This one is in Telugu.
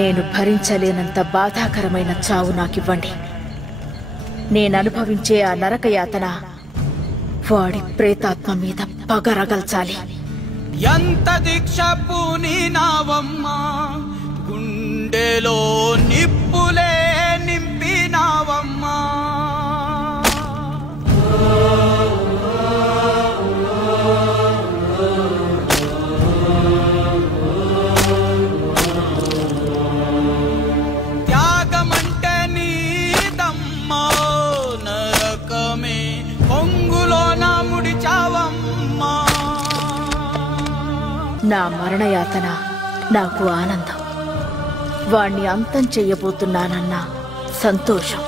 నేను భరించలేనంత బాధాకరమైన చావు నాకివ్వండి. నేననుభవించే ఆ నరకయాతన వాడి ప్రేతాత్మ మీద పగరగల్చాలి. ఎంత దీక్ష పూనినావమ్మా, గుండెలో నిప్పులే నింపినావమ్మా. త్యాగమంటే నీదమ్మా, నరకమే పొంగులోన ముడిచావమ్మా. నా మరణయాతన నాకు ఆనందం, వాణ్ణి అంతం చెయ్యబోతున్నానన్న సంతోషం.